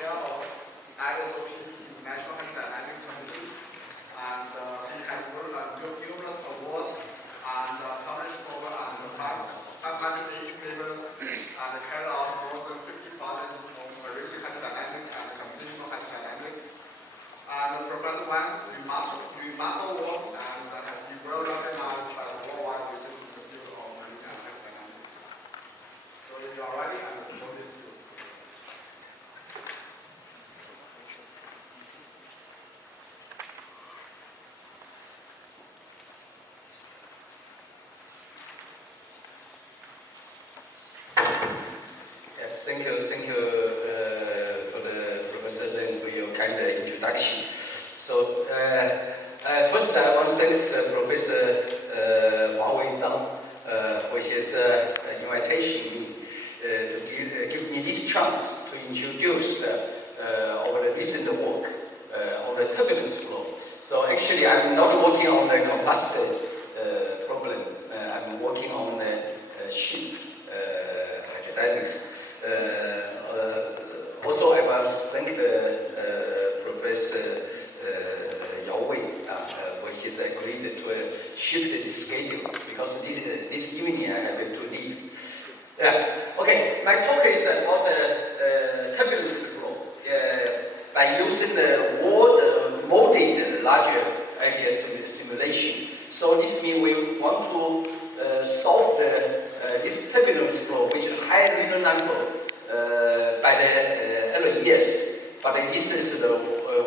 chair of ISOP International Hydrodynamics Committee, and he has won numerous awards and published over 580 papers and carried out more than 50 projects on marine hydrodynamics and computational hydrodynamics. And Professor Wang's remarkable work and has been well recognized by the worldwide research institute of marine hydrodynamics. So if you are ready, I will support this use. Thank you for the Professor Lin for your kind introduction. So first I want to thank Professor Wei Zhang for his invitation to give me this chance to introduce our recent work on the turbulence flow. So actually I'm not working on the combustion problem. I'm working on the ship hydrodynamics. Also, I will thank the Professor Wei for his agreed to shift the schedule because this evening I have to leave. Yeah. Okay. My talk is about the turbulence flow by using the world-molded Large-Eddy simulation. So this means we want to solve this turbulence flow with a high real number by the LES, but this is the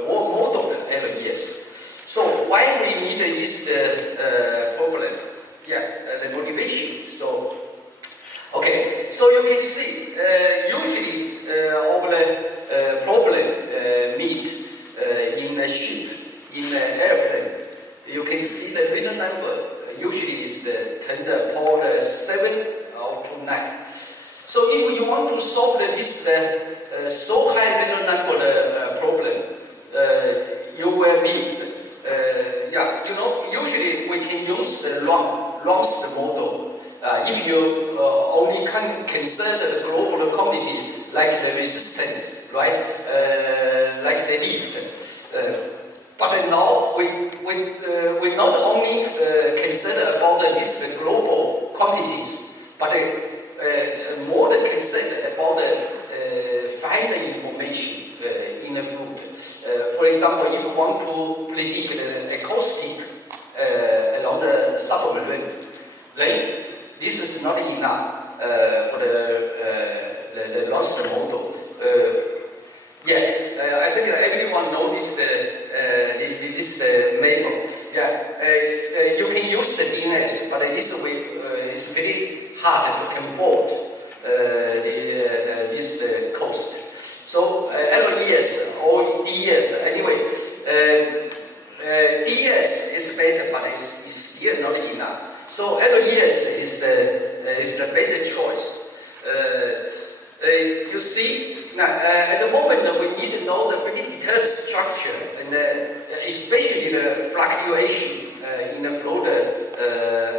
world-modeled LES. So why we need this problem? Yeah, the motivation. So, okay, so you can see usually all the problem meet in a ship, in an airplane. You can see the real number usually is the 10 to the power 7 or to 9. So if you want to solve this so high real number problem, you will need, usually we can use the Long's model. If you only can consider the global quantity like the resistance, right, like the lift. But now we not only consider about this global quantities, but more consider about the finer information in the fluid. For example, if you want to predict the acoustic along the submarine, then this is not enough for the lost model. I think that everyone knows this label. You can use the DNS, but this way it's very hard to convert this cost. So LES or DES anyway. DES is better, but it's still not enough. So LES is the better choice. You see. Now, at the moment, we need to know the pretty detailed structure, and especially the fluctuation in the flow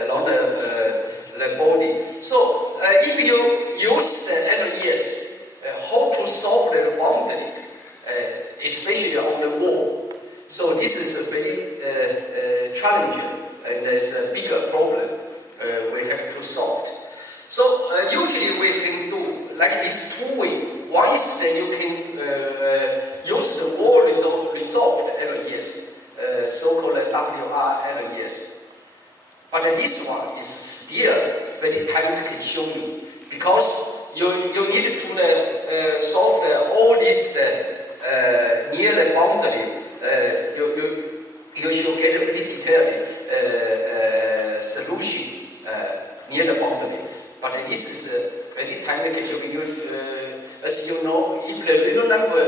along the body. So, if you use the LES, how to solve the boundary, especially on the wall. So, this is very challenging, and there's a bigger problem we have to solve. So, usually we can do like this two ways. One is that you can use the wall-resolved LES, so-called WR LES. But this one is still very time-consuming because you need to solve all this near the boundary. You should get a pretty detailed solution near the boundary. But this is very time-consuming. As you know, if the real number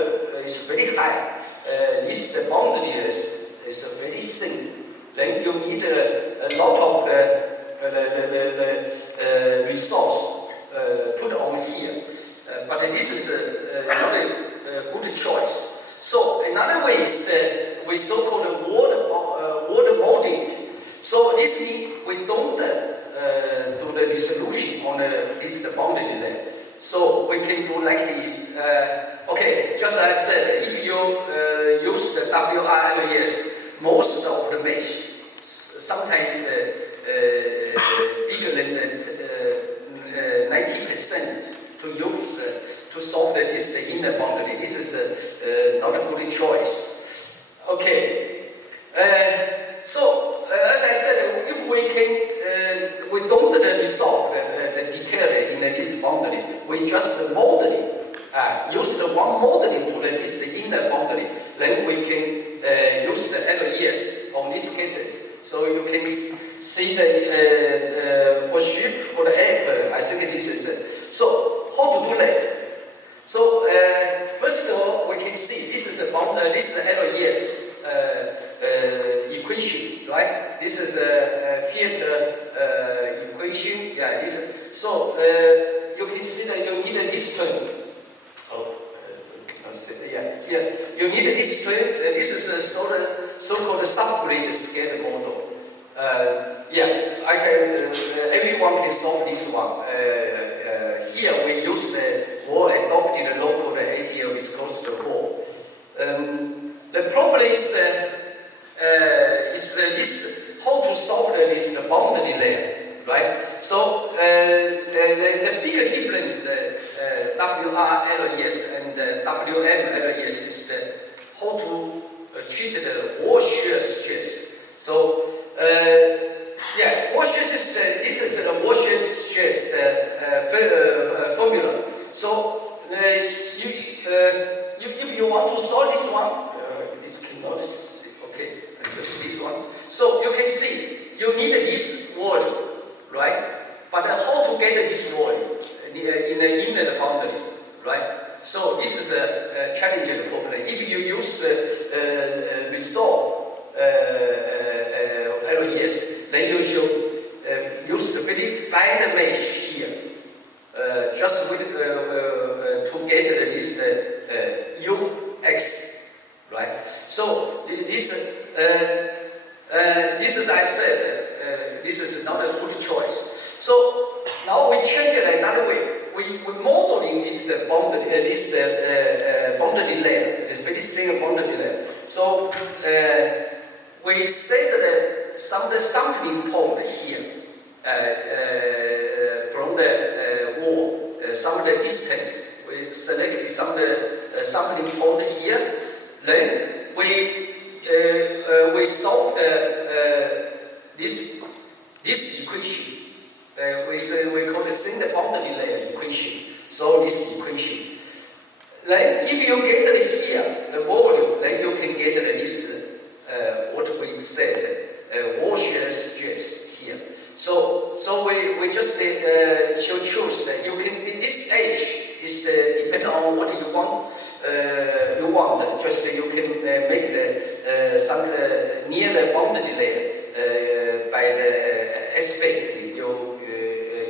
is very high, the boundary is very thin, then you need a lot of the resource put on here. But this is not a good choice. So another way is that we so-called word molded. So this means we don't do the resolution on this boundary there. So we can do like this. Okay, just as I said, if you use the WRLES, most of the mesh, sometimes bigger than 90% to use to solve this inner boundary. This is not a good choice. Okay, so as I said, if we can, we don't resolve the detail in this boundary. We just modeling. Use the one modeling to this inner boundary. Then we can use the LES on these cases. So you can see the for sheep, for the egg, I think this is so how to do that? So first of all, we can see this is the LES equation, right? This is a field equation. Yeah, this is, so you can see that you need this term. Yeah, here you need this term. This is a so-called subgrid scale model. Yeah, I can. Everyone can solve this one. Here we use the wall adopted local ADL viscosity wall. The problem is this how to solve this boundary layer, right? So the bigger difference WRLES and WMLES is how to treat the wall shear stress. So yeah, wall shear stress. This is the wall shear stress formula. So if you want to solve this one, this cannot. Okay, just this one. So you can see you need this volume, right? But how to get this volume in the inner boundary, right? So this is a challenging problem. If you use the resolve LES, then you should use the very fine mesh here, just with, to get this UX, right? So this is I said this is not a good choice. So now we change it another way. We modeling this boundary, boundary layer, this very thin boundary layer. So we set some sampling point here from the wall, some of the distance. We select some sampling point here. Then we solve this equation. We call the thin boundary layer equation. So this equation. Then if you get here the volume, then you can get this what we said wall shear stress here. So we just should choose that you can this H is depend on what you want. Just you can make the some near the boundary layer by the aspect.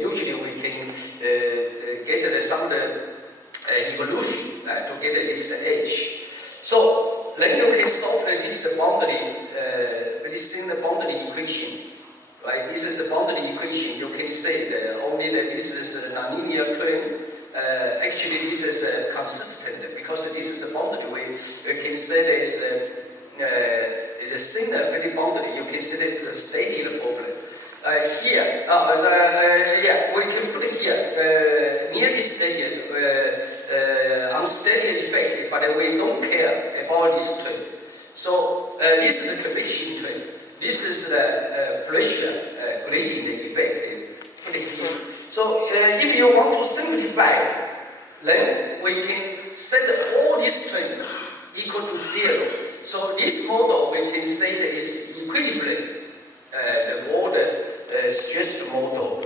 Usually we can get some evolution to get this H. So then you can solve this boundary, this boundary equation, right? This is a boundary equation. You can say that only that this is a nonlinear term. Actually, this is consistent because this is a boundary. We can say that it's a single very boundary. You can say this is a stated problem. Here, yeah, we can put here nearly steady, unsteady effect, but we don't care about this term. So this is the convection term. This is the pressure gradient effect. Put it here. So if you want to simplify, then we can set all these terms equal to 0. So this model we can say that is equilibrium. The model stress model.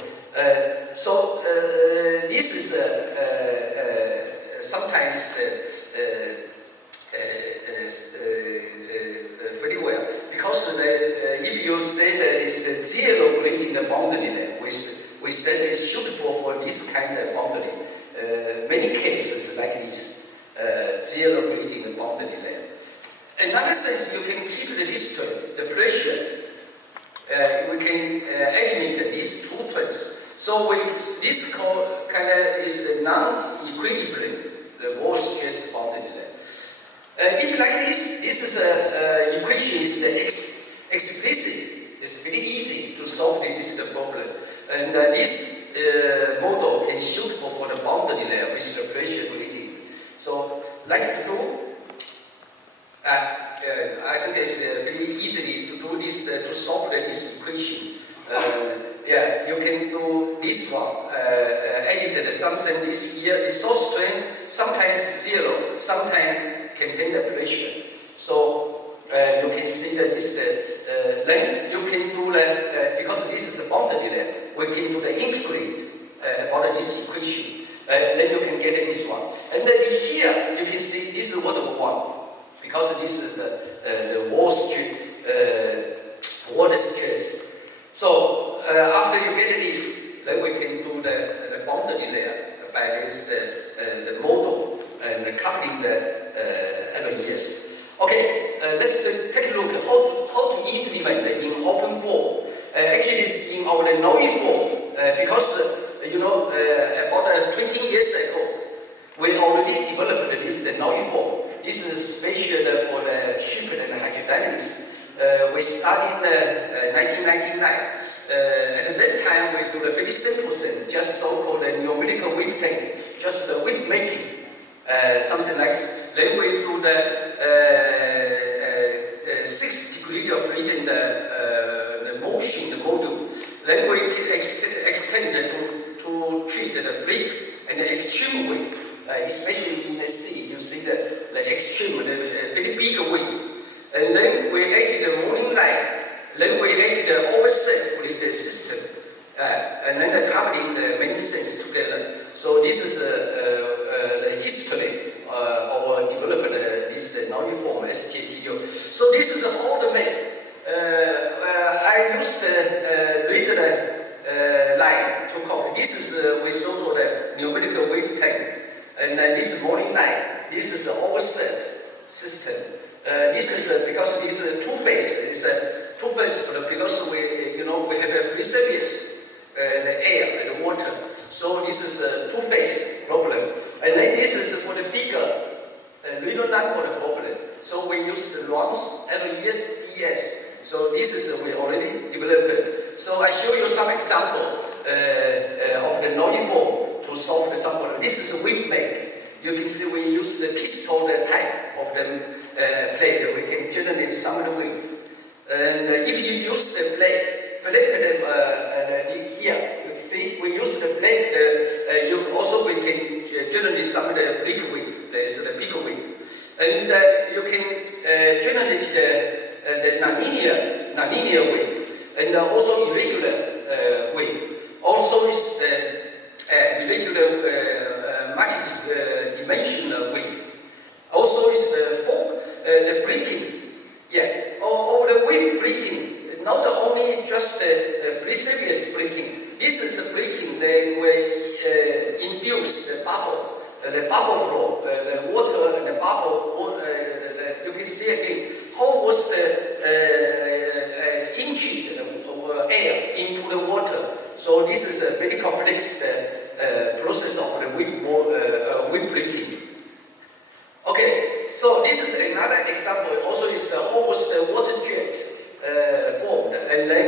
So this is sometimes very well because if you say that it's the 0 gradient boundary layer, we said it's suitable for this kind of boundary. Many cases like this 0 gradient boundary layer. Another sense you can keep the distance, the pressure. We can eliminate these two terms. So this kind of is the non-equilibrium, the wall stress boundary layer. If like this is a equation is the explicit. It's very easy to solve this problem. And this model can suitable for the boundary layer with the pressure gradient. So, like to do, I think it's very easily to do this to solve this equation. Yeah, you can do this one. Edited something this here is so strength, sometimes zero, sometimes contain the pressure. So you can see that this then you can do the because this is a boundary layer, we can do the integrate about this equation. Then you can get this one. And then here you can see this is what we want because this is the wall stress. So after you get this, then we can do the boundary layer by this the model and coupling the LES. Okay, let's take a look at how to implement in OpenFOAM. Actually, it's in our NOI form because you know about 20 years ago we already developed this NOI form. This is special for the ship and hydrodynamics. We started in 1999. At that time, we do the very simple thing, just so-called numerical wave tank, just the wave making, something like this. Then we do the 6 degrees of freedom, the motion, the module. Then we extend it to treat the flip and the extreme wave, especially in the sea. You see the extreme, the very big wave. And then we add the morning light. Then we add the offset with the system. And then coupling the many things together. So this is the history of developing this NOI form STTU. So this is all the map. I used the read line to copy. This is we so-called numerical wave tank. And this is morning light. This is the offset system. This is because this is two-phase. It's a two-phase because we have a free surface, the air and the water. So this is a two-phase problem. And then this is for the bigger real number problem. So we use the ROMs, LES, ES. So this is we already developed. So I show you some example of the NOI form to solve the sample. This is a wave make. You can see we use the pistol type of the plate. We can generate some of the wave. And if you use the plate here, you see we use the plate. We can generate some of the big wave. There's the big wave, and you can generate the nonlinear wave, and also irregular wave. Also is the irregular multi-dimensional wave. Also is the breaking. Yeah, or the wave breaking, not only just the free surface breaking. This is a breaking, they will induce the bubble flow, the water and the bubble, you can see again, how was the entry of air into the water. So this is a very complex process of the wave breaking. Okay, so this is another example. Also, is how was the water jet formed, and then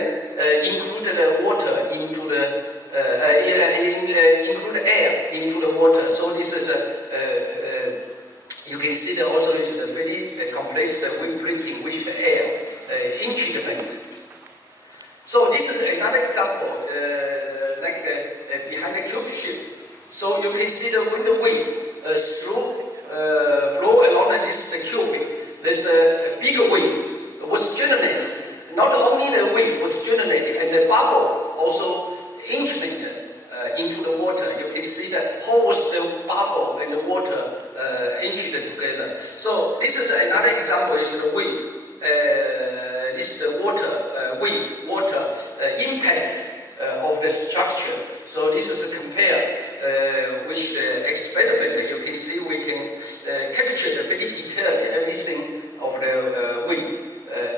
include the water into the include air into the water. So this is you can see that also is a very complex wave breaking with the air treatment. So this is another example, like behind the cube ship. So you can see the wind flow along this cubic. There's a big wave was generated. Not only the wave was generated, and the bubble also integrated into the water. You can see that how was the bubble and the water integrated together. So this is another example. Is the wave. This is the water impact of the structure. So this is a compare with the experiment. You can see we can capture the very detailed everything of the wave.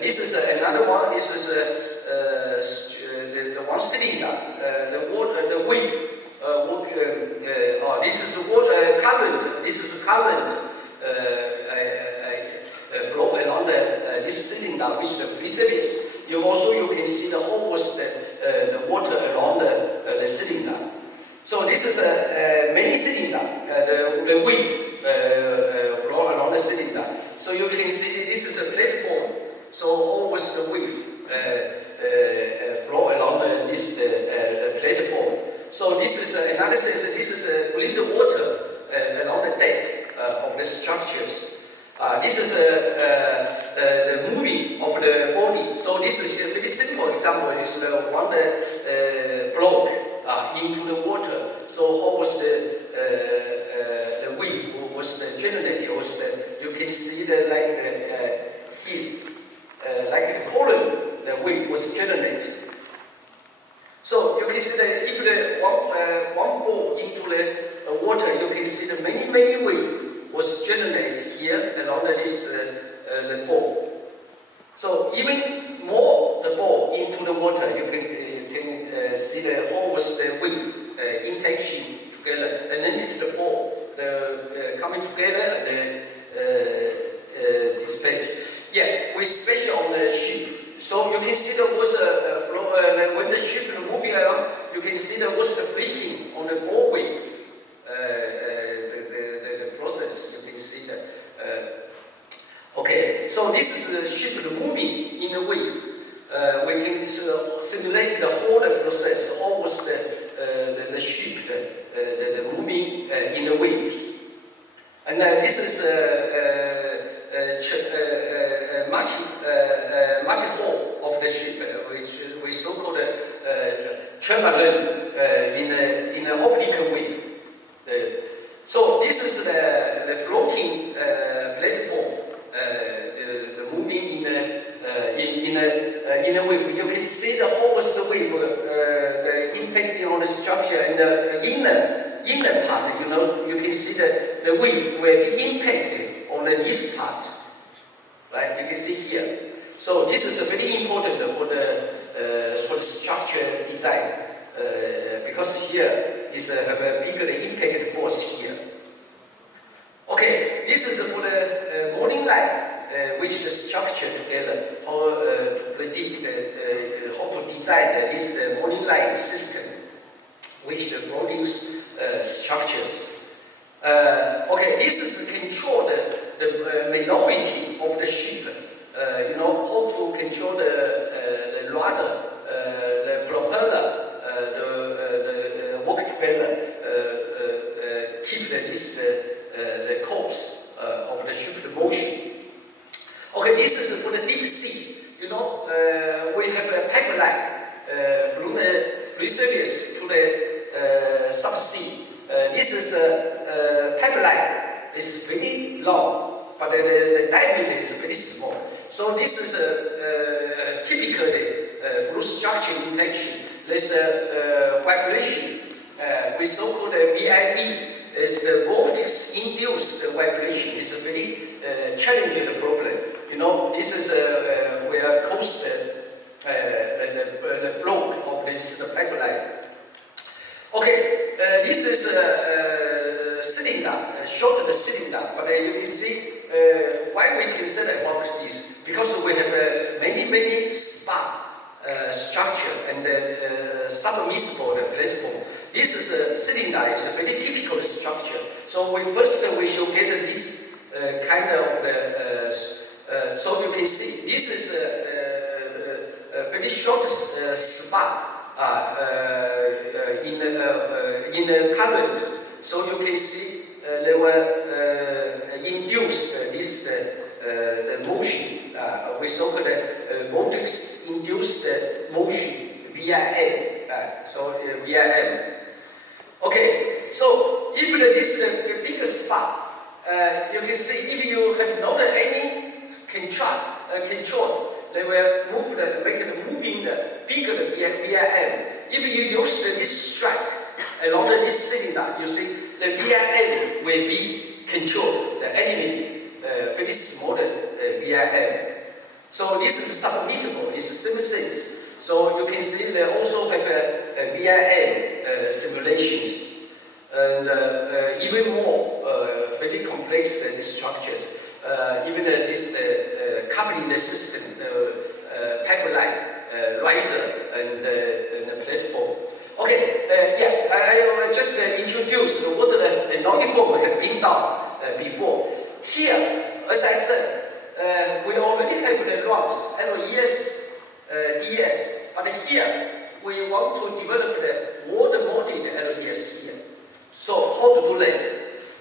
This is another one. This is the one cylinder. The wave this is analysis. This is clean the water along the deck of the structures. This is the moving of the body. So this is a very simple example. This is one block into the water. So how was the wave was generated? You can see the like the column. The wave was generated. So you can see that if the one ball into the water, you can see the many waves was generated here along this the ball. So even more the ball into the water, you can see the almost the wave interaction together, and then this is the ball coming together and displayed. Yeah, we special on the ship. So you can see there was when the ship is moving around, you can see there was the breaking on the ball wave. The process, you can see that. Okay, so this is the ship moving in a wave. We can simulate the whole process, almost the ship the moving in the waves. And this is multi-hull of the ship, which we so-called turbulent in an optical wave. So this is the floating platform, the moving in a wave. You can see the almost the wave impacting on the structure, and the inner part. You can see the wave will be impacted on this part. Right, you can see here. So this is very important for the structure design because here is have a bigger impact force here. Okay, this is for the morning light, which the structure together how to predict how to design this morning light system, which the floating structures. Okay, this is control the velocity of the ship. How to control the rudder, the propeller, the work together, keep the course of the ship, the motion. Okay, this is for the deep sea. We have a pipeline from the free-surface to the subsea. This is a pipeline. It's very long, but the diameter is very small. So this is typically through structure interaction. There's a vibration. We so-called VIB. Is the vortex-induced vibration. It's a very challenging problem. This is where coast the block of this pipeline. Okay, this is cylinder, shorter cylinder, but you can see why we can say about this, because we have many span structure and submersible platform. This is a cylinder, is a very typical structure. So we should get this kind of so you can see this is a very short span in the current. So you can see they will induce the motion. We so-called vortex-induced motion VIM. So VIM. Okay, so if this is a bigger spot, you can see if you have not any control, they will make it moving bigger VIM. If you use this strike along this cylinder, you see the VIM will be controlled, eliminated, very small VIM. So this is submersible, it's the same thing. So you can see they also have a VIM simulations, and even more very complex structures. Even this coupling system, pipeline, riser, and the platform. Okay, I just introduced what the non-uniform have been done before. Here, as I said, we already have the runs, LES. DS, but here we want to develop the world-modeled LES here. So how to do that?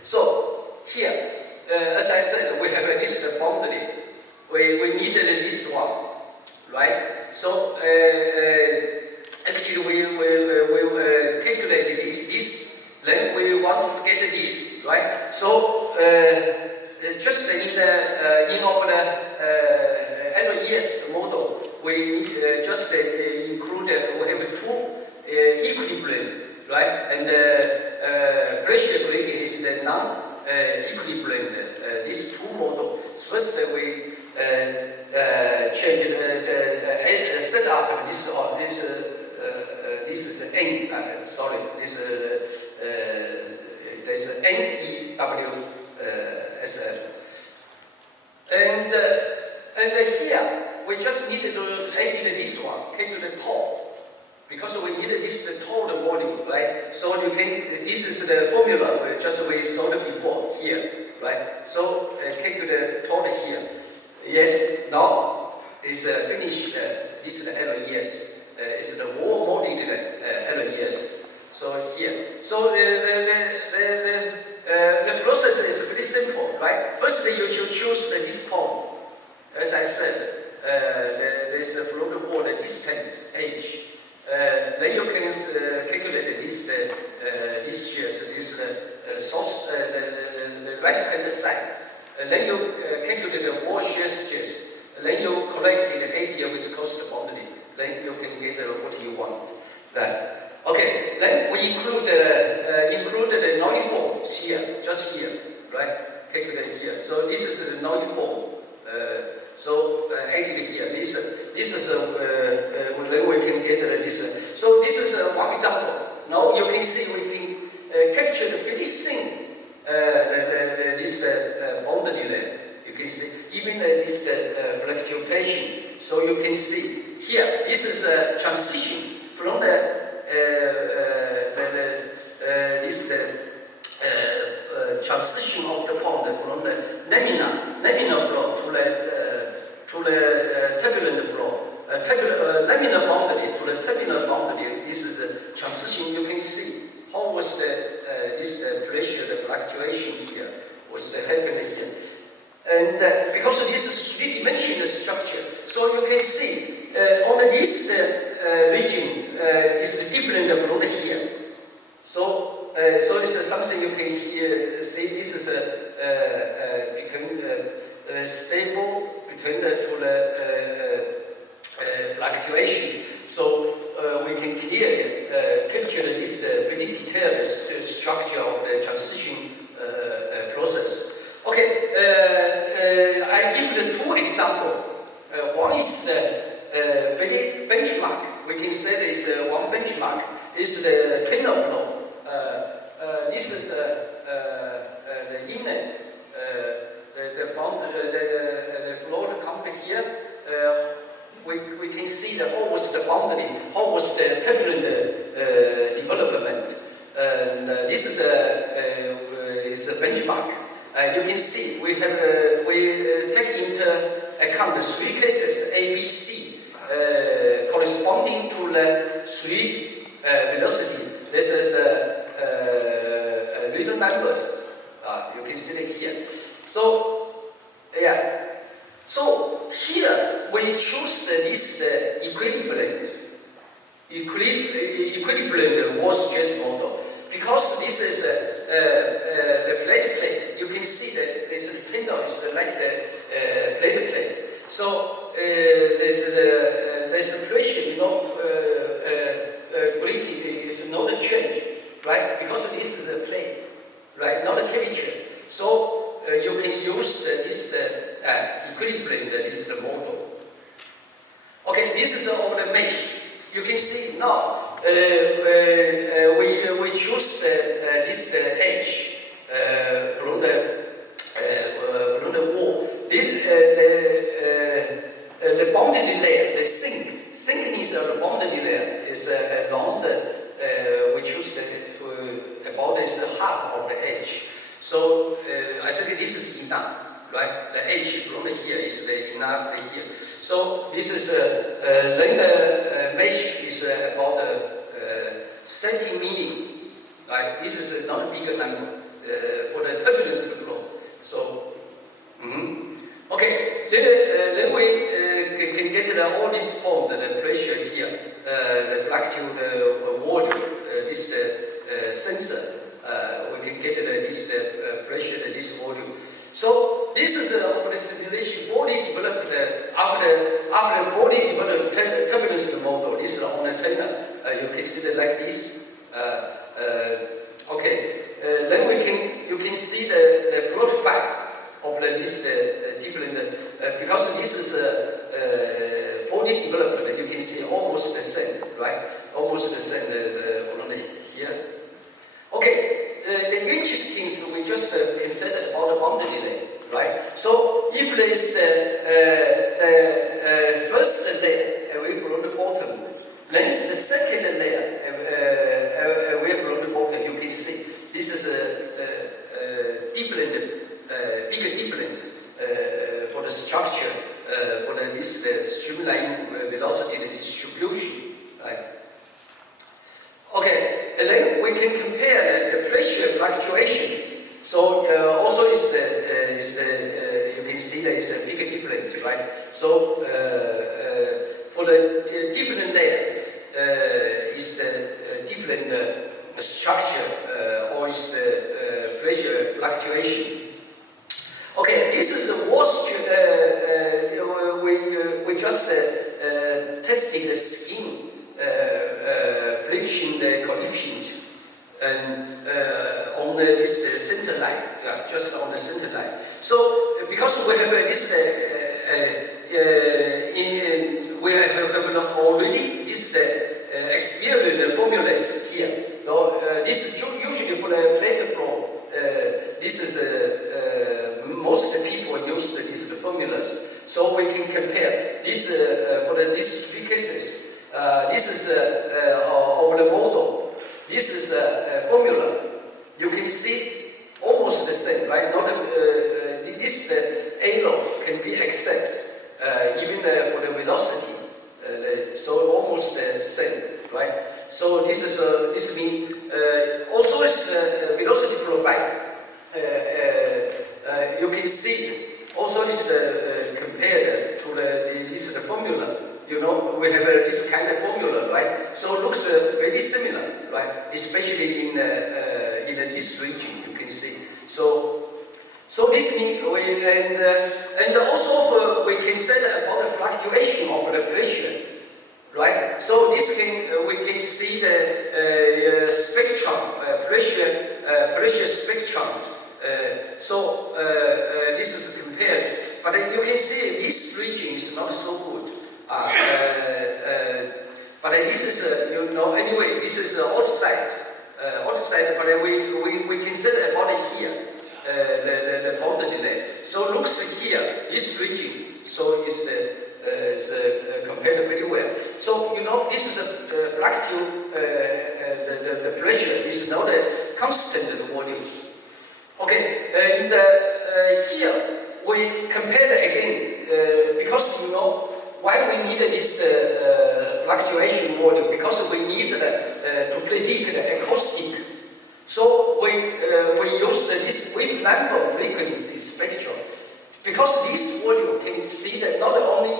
So here, as I said, we have this boundary. We need this one, right? So actually we calculate this, then we want to get this, right? So just in our LES model, we need just include, we have two equilibrium, right? And pressure gradient is the non-equilibrium, these two models. First we change set up this is N, sorry, this is NEW SL. And here we just need to edit this one, to the top. Because we need this total volume, right? So you can, this is the formula we solved before here, right? So take to the total here. Yes, now it's finished. This is the LES. It's the molded LES. So here. So the process is pretty simple, right? First, you should choose this point. As I said, there's a from the wall the distance h. Then you can calculate this shear, so this source, the right hand side. Then you calculate the wall shear stress. Then you collect the area with cost boundary. Then you can get what you want. Right. Okay. Then we include the noiform here, just here, right? Calculate here. So this is the noiform. So edit here. This is then we can get this. So this is one example. Now you can see we can capture the pretty thin this boundary there. You can see even this fluctuation. So you can see here. This is a transition from transition of the pond from the laminar flow to the turbulent flow. Laminar boundary to the turbulent boundary. This is a transition. You can see how was this pressure, the fluctuation here was happening here. And because this is three-dimensional structure, so you can see on this region is different from here. So it's something you can see. This is stable between the fluctuation. So we can clearly capture this very detailed structure of the transition process. Okay, I give the two examples. One is the very benchmark. We can say there is one benchmark. Is the trainer flow. This is the inlet. The flow that comes here. We can see how was the boundary, how was the turbulent development. And this is a benchmark. You can see we take into account the three cases A, B, C corresponding to the three velocity. This is real numbers. You can see it here. So yeah. So here we choose this equilibrium wall stress model because this is the flat plate. You can see that this tendon is like the flat plate. So there's pressure, gradient is not a change, right? Because this is a plate, right? Not a curvature. So you can use this equilibrium, this model. Okay, this is all the mesh. You can see now we choose this edge from the wall. The boundary layer, the thickness of the boundary layer is around. We choose about this half of the edge. So I said this is enough. Right, the edge from here is the enough here. So this is then the mesh is about 30 milli right? This is not a bigger number for the turbulence flow. So, okay, then we can get all this form, the pressure here, the fluctuate volume, this sensor, we can get this pressure, this volume. So this is the simulation fully developed after fully developed turbulence model. This is on the trainer. You can see it like this. Okay. Then you can see the profile of this different because this is fully developed. You can see almost the same, right? Almost the same here. Okay. The interesting is we just consider about the boundary layer, right? So if there is the first layer away from the bottom, then the second layer away from the bottom, you can see this is a different, bigger different for the structure, for this streamline velocity distribution, right? Okay, and then we can compare the pressure fluctuation. So also you can see there is a bigger difference, right? So for the different layer is the different structure or is the pressure fluctuation. Okay, this is the worst. We just tested the skin. Friction the coefficient and on this center line, just on the center line. So because we have this, we have already this experiment formulas here. This is usually for the plate flow. This is most people use these formulas, so we can compare this for these three cases. This is of the model. This is a formula. You can see almost the same, right? Not this arrow can be accepted even for the velocity. So almost the same, right? So this means also is velocity profile. You can see also this compared to this formula. You know, we have this kind of formula, right? So it looks very similar, right? Especially in this region, you can see. So this means and also we can say about the fluctuation of the pressure, right? So this we can see the spectrum pressure spectrum. This is compared, but you can see this region is not so good. But this is anyway, this is the outside, but we consider about it here, the boundary layer. So looks here, this region, so is compared very well. So this is a fluctuate, the pressure is not a constant volumes. Okay, and here we compare again because why we need this fluctuation volume? Because we need to predict the acoustic. So we use this wavelength frequency spectrum. Because this volume can see that not only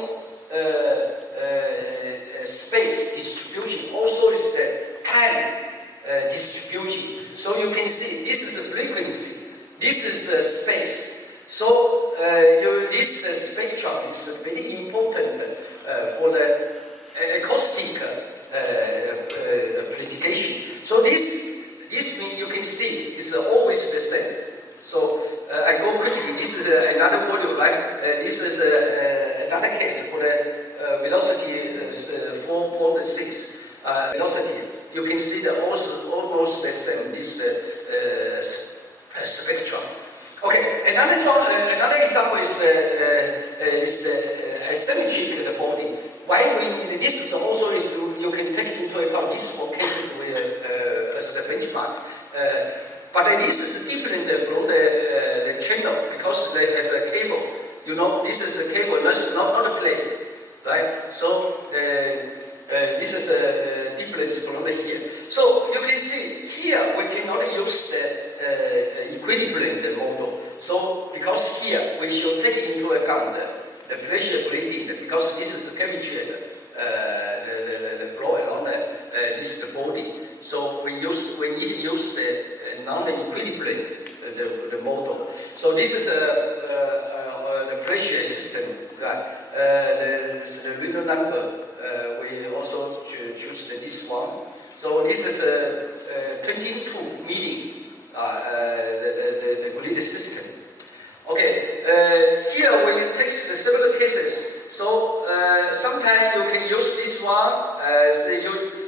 space distribution, also is the time distribution. So you can see this is a frequency, this is a space. So this spectrum is very important for the acoustic predication. So this means you can see is always the same. So I go quickly. This is another volume, right? This is another case for the velocity 4.6 velocity. You can see that almost the same. This spectrum. Okay, another example is the asymmetric body. Why we need this is also you can take into account these four cases as the benchmark. But this is different from the channel because they have a cable. This is a cable, not a plate, right? So this is different. difference from here. So you can see here we cannot use the equilibrium model. So because here we should take into account the pressure gradient, because this is the temperature the flow along this body. So we need to use the non-equilibrium the model. So this is the pressure system. The real number we also choose this one. So this is 22 million the grid system. Okay, here we take the several cases. So sometimes you can use this one,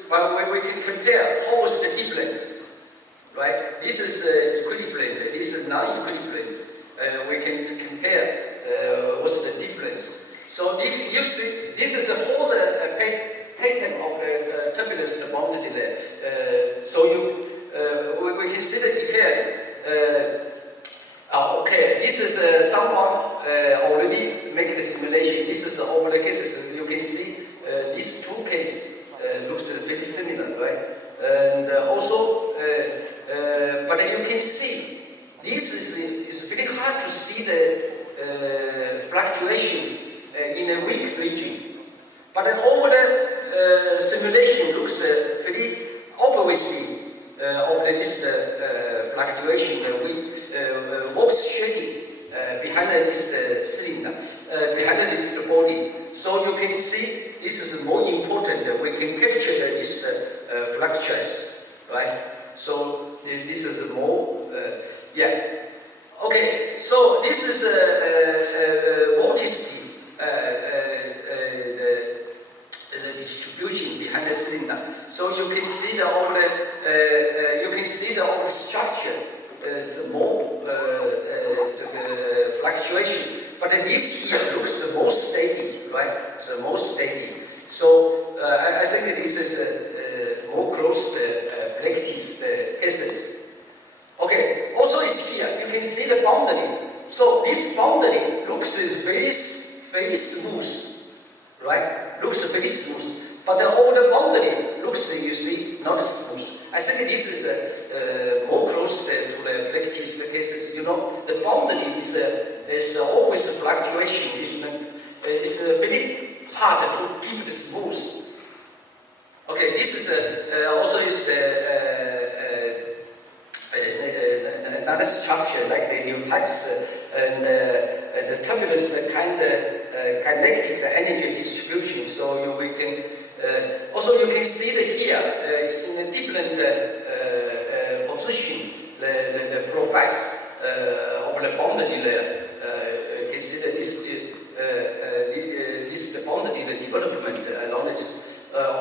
but we can compare how was the different, right? This is equilibrium, this is non-equilibrium. We can compare what's the difference. So you see, this is a whole pattern of the turbulence bound delay. So we can see the detail. Okay, this is someone already make the simulation. This is all the cases. You can see these two cases looks very similar, right? And also, but you can see this is very hard to see the fluctuation in a weak region. But all the simulation looks very obviously of this fluctuation. Works shading behind this cylinder, behind this body. So you can see this is more important. We can capture this fluctuations, right? So this is more, yeah. Okay, so this is vorticity, the distribution behind the cylinder. So you can see the whole structure is more fluctuation. But this here looks more steady, right? So more steady. So I think this is more close to practice cases. Okay, also is here, you can see the boundary. So this boundary looks very smooth, right? Looks very smooth. But all the boundary looks, you see, not smooth. I think this is more close to the practice cases. You know, the boundary is always a fluctuation. It's very hard to keep it smooth. Okay, this is also is another structure like the Newton's and the turbulence, the kind of kinetic energy distribution. So we can also you can see here in a different position the profiles of the boundary layer. You can see that this boundary development along it,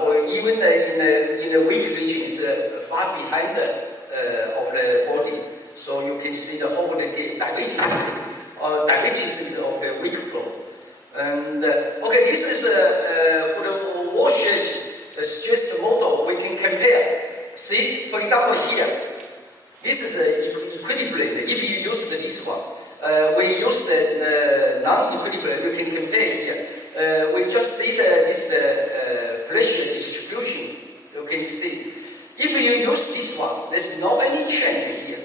or even in the weak regions far behind of the body. So you can see the whole divergence of the weak flow. And okay, this is for the washes stress model. We can compare. See, for example, here, this is equilibrium. If you use this one, we use the non-equilibrium. You can compare here. We just see this pressure distribution. You can see. If you use this one, there's no any change here,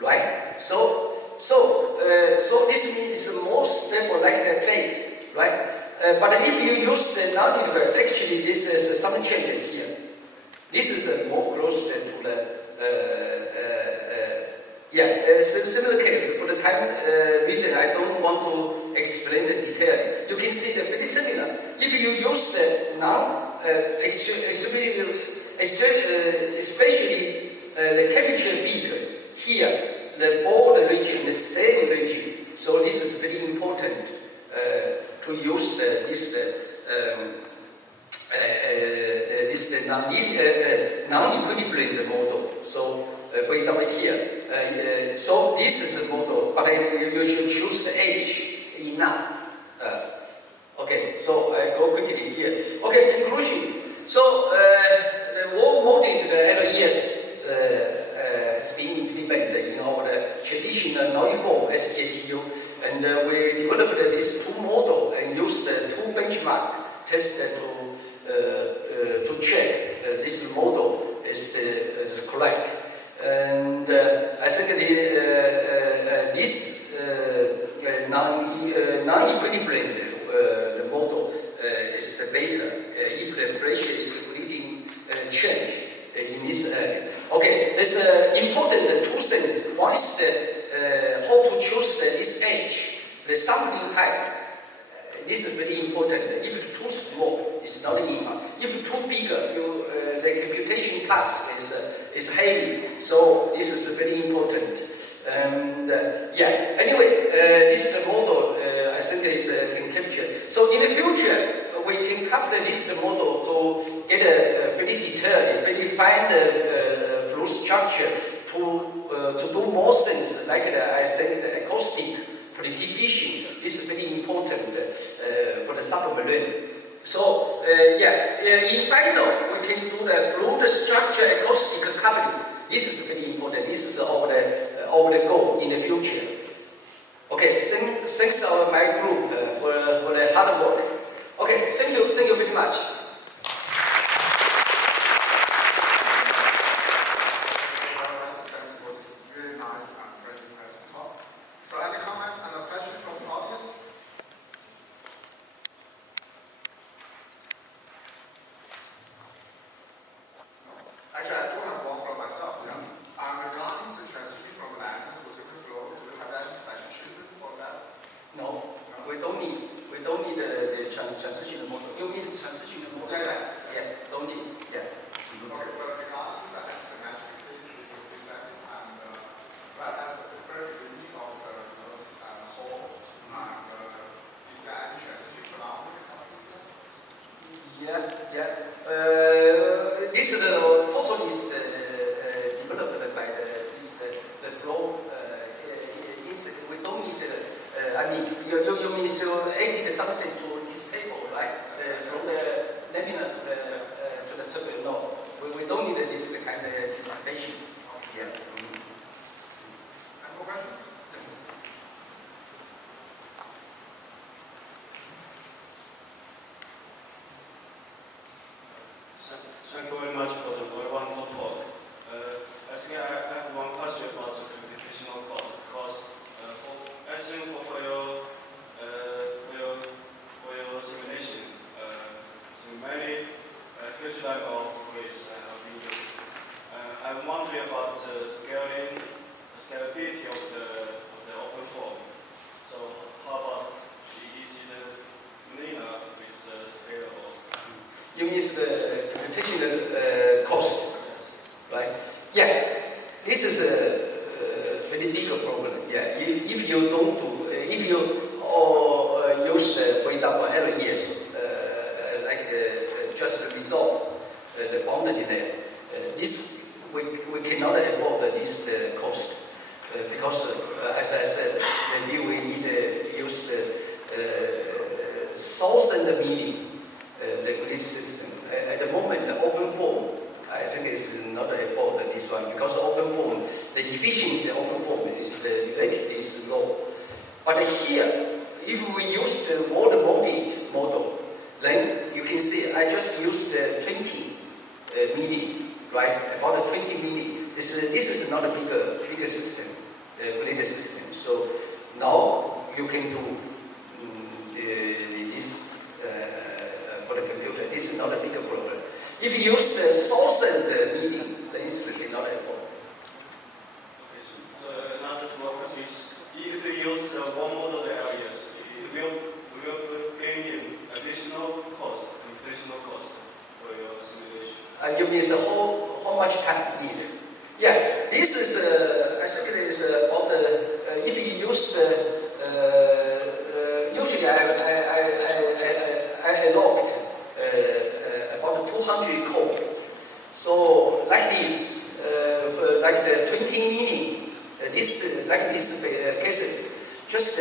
right? So this means it's more stable like the plate, right? But if you use the non-equilibrium, actually this is some change here. This is more close to the similar case. For the time reason, I don't want to explain the detail. You can see the very similar. If you use the especially the temperature peak here, the bold region, the stable region. So this is very important to use this non-equilibrium model. So for example here, so this is a model, but you should choose the H enough. Okay, so I go quickly here. Okay, conclusion. So the wall molding to the LES has been implemented in our traditional non-uniform SJTU, and we developed these two models and used the two benchmark tests to check this model is correct. And I think this non-equilibrium the model is the better if the pressure is leading change in this area. Okay, there's important two things. One is how to choose this edge, the sampling height. This is very important. If it's too small, it's not enough. If it's too big, the computation task is heavy. So this is very important. And yeah, anyway, this is the model I think can capture. So in the future, we can calculate this model to get a very detailed, very fine flow structure to do more things like I said, the acoustic prediction. This is very important for the submarine. So in final, we can do the fluid structure acoustic coupling. This is very important. This is our the goal in the future. Okay, thanks my group for the hard work. Okay, thank you very much. So any comments and a question from the audience? No. Actually, I do have one from myself. Yeah. Regarding the transition from land to different flow, do you have any special treatment for that? No, we don't need the transition model. You mean transition model? Yes. Yeah, don't need. Yeah. Okay, but regarding the axisymmetric case you presented and that has a very unique also and whole and is there any transition phenomenon? Yeah. This is totally developed by the flow incident. We don't need. I mean, you mean so added something to this table, right? From the laminar to the turbulent. No, we don't need this kind of dissipation. Yeah. Any more questions? Yes. Thank you very much for the very wonderful talk. I think I have one question about the computational cost, because I think for your simulation, so many huge number of grids have been used. I'm wondering about the scalability of the OpenFOAM. So how about is it linear with scalable? You mean the computational cost, right? Yeah, this is a very legal problem. Yeah, if you don't do, if you use, for example, LES, like just resolve the boundary there, this we cannot afford this cost because, as I said, maybe we need to use the 1,000 million the grid system. At the moment, the OpenFOAM, I think is not afford this one because OpenFOAM, the efficiency of OpenFOAM is relatively low. But here, if we use the world-molded model, then you can see I just used 20 million, right? About 20 million. This is not a bigger system, grid system. So now you can do this. For the computer, this is not a bigger problem. If you use the 1,000 million, then it's cannot afford. Okay, so another small question is, if you use one model areas, it will gain in additional cost for your simulation. You mean how much time need? Yeah, this is I think it is about the if you use usually I logged about 200 code. So like this, like the 20 million, like this cases, just